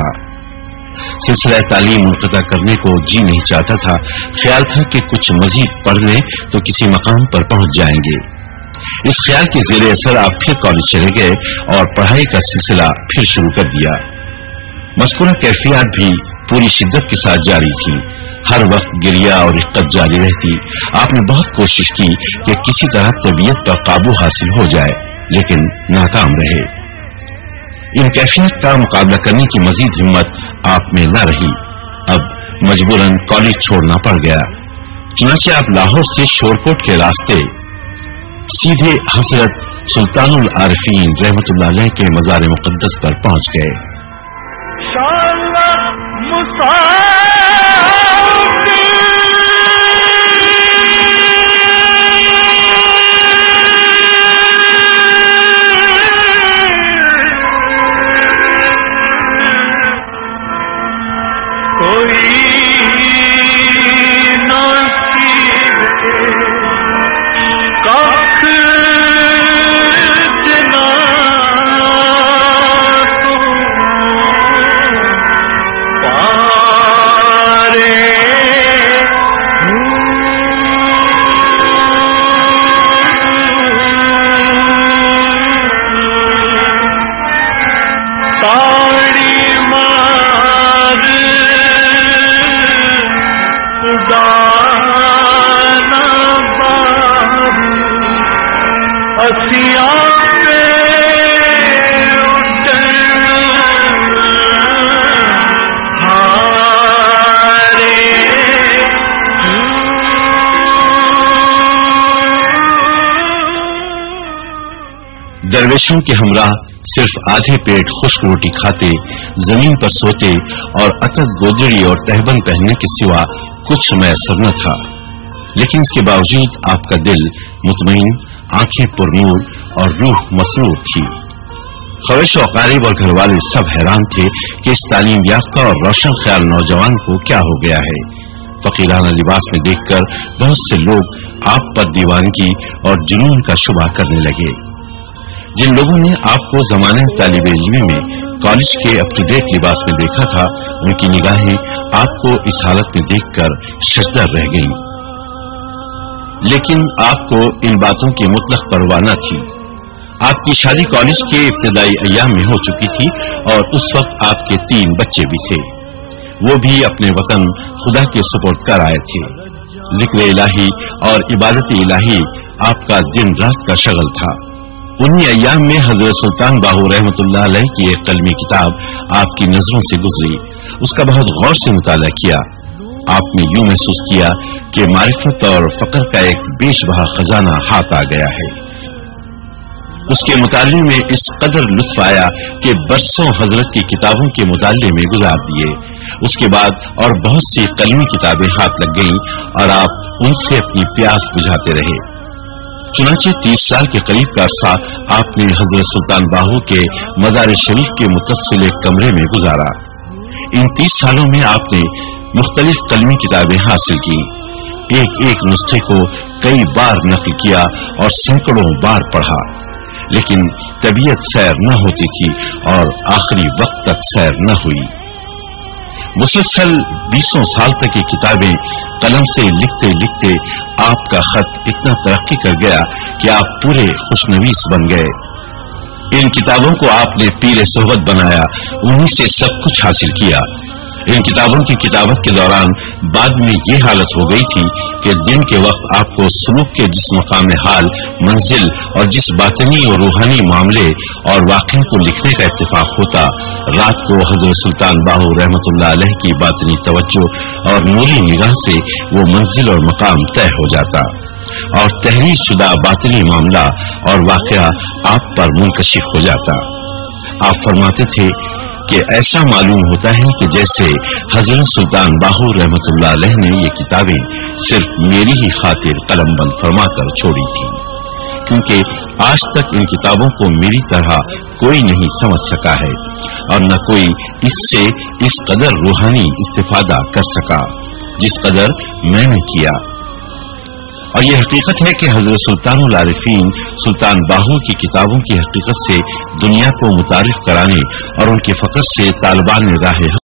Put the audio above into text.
تھا۔ سلسلہ تعلیم منقطع کرنے کو جی نہیں چاہتا تھا۔ خیال تھا کہ کچھ مزید پڑھ لیں تو کسی مقام پر پہنچ جائیں گے۔ اس خیال کے زیر اثر آپ پھر کالج چلے گئے اور پڑھائی کا سلسلہ پھر شروع کر دیا۔ مذکورہ کیفیات بھی پوری شدت کے ساتھ جاری تھی۔ ہر وقت گریہ اور رقت جاری رہتی۔ آپ نے بہت کوشش کی کہ کسی طرح طبیعت پر قابو حاصل ہو جائے، لیکن ناکام رہے۔ ان کیفیات کا مقابلہ کرنے کی مزید ہمت آپ میں نہ رہی۔ اب مجبوراً کالج چھوڑنا پڑ گیا۔ چنانچہ آپ لاہور سے شورکوٹ کے راستے سیدھے حضرت سلطان العارفین رحمت اللہ علیہ کے مزار مقدس پر پہنچ گئے۔ درویشوں کے ہمراہ صرف آدھے پیٹ خشک روٹی کھاتے، زمین پر سوتے اور عتق گودڑی اور تہبند پہننے کے سوا کچھ میسر نہ تھا، لیکن اس کے باوجود آپ کا دل مطمئن، آنکھیں پرنور اور روح مسرور تھی۔ خویش و اقارب اور گھر والے سب حیران تھے کہ اس تعلیم یافتہ اور روشن خیال نوجوان کو کیا ہو گیا ہے۔ فقیرانہ لباس میں دیکھ کر بہت سے لوگ آپ پر دیوانگی اور جنون کا شبہ کرنے لگے۔ جن لوگوں نے آپ کو زمانہ طالب علمی میں کالج کے اپ ٹو ڈیٹ لباس میں دیکھا تھا، ان کی نگاہیں آپ کو اس حالت میں دیکھ کر ششدر رہ گئیں، لیکن آپ کو ان باتوں کی مطلق پرواہ نہ تھی۔ آپ کی شادی کالج کے ابتدائی ایام میں ہو چکی تھی اور اس وقت آپ کے 3 بچے بھی تھے، وہ بھی اپنے وطن خدا کے سپرد کر آئے تھے۔ ذکر الہی اور عبادت الہی آپ کا دن رات کا شغل تھا۔ انہی ایام میں حضرت سلطان باہو رحمت اللہ علیہ کی ایک قلمی کتاب آپ کی نظروں سے گزری۔ اس کا بہت غور سے مطالعہ کیا۔ آپ نے یوں محسوس کیا کہ معرفت اور فقر کا ایک بیش بہا خزانہ ہاتھ آ گیا ہے۔ اس کے مطالعے میں اس قدر لطف آیا کہ برسوں حضرت کی کتابوں کے مطالعے میں گزار دیے۔ اس کے بعد اور بہت سی قلمی کتابیں ہاتھ لگ گئیں اور آپ ان سے اپنی پیاس بجھاتے رہے۔ چنانچہ 30 سال کے قریب کا عرصہ آپ نے حضرت سلطان باہو کے مزار شریف کے متصل ایک کمرے میں گزارا۔ ان 30 سالوں میں آپ نے مختلف قلمی کتابیں حاصل کی، ایک ایک نسخے کو کئی بار نقل کیا اور سینکڑوں بار پڑھا، لیکن طبیعت سیر نہ ہوتی تھی اور آخری وقت تک سیر نہ ہوئی۔ مسلسل 20 سال تک یہ کتابیں قلم سے لکھتے لکھتے آپ کا خط اتنا ترقی کر گیا کہ آپ پورے خوشنویس بن گئے۔ ان کتابوں کو آپ نے پیر صحبت بنایا، انہی سے سب کچھ حاصل کیا۔ ان کتابوں کی کتابت کے دوران بعد میں یہ حالت ہو گئی تھی کہ دن کے وقت آپ کو سلوک کے جس مقام حال، منزل اور جس باطنی اور روحانی معاملے اور واقعے کو لکھنے کا اتفاق ہوتا، رات کو حضرت سلطان باہو رحمت اللہ علیہ کی باطنی توجہ اور نوری نگاہ سے وہ منزل اور مقام طے ہو جاتا اور تحریر شدہ باطنی معاملہ اور واقعہ آپ پر منکشف ہو جاتا۔ آپ فرماتے تھے کہ ایسا معلوم ہوتا ہے کہ جیسے حضرت سلطان باہو رحمت اللہ علیہ نے یہ کتابیں صرف میری ہی خاطر قلم بند فرما کر چھوڑی تھی، کیونکہ آج تک ان کتابوں کو میری طرح کوئی نہیں سمجھ سکا ہے اور نہ کوئی اس سے اس قدر روحانی استفادہ کر سکا جس قدر میں نے کیا۔ اور یہ حقیقت ہے کہ حضرت سلطان العارفین سلطان باہو کی کتابوں کی حقیقت سے دنیا کو متعارف کرانے اور ان کے فقر سے طالبان راہ